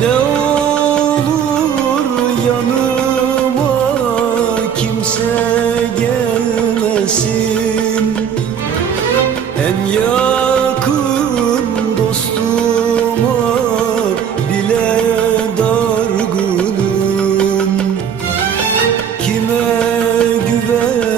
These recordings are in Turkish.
Ne olur yanıma kimse gelmesin. En yakın dostuma bile dargınım. Kime güven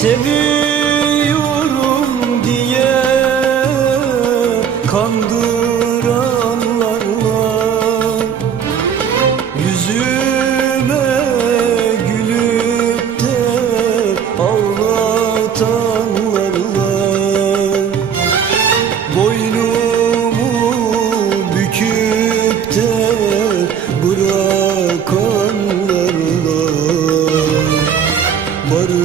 Seviyorum diye kandıranlarla Yüzüme gülüp de ağlatanlarla Boynumu büküp de bırakanlarla Barı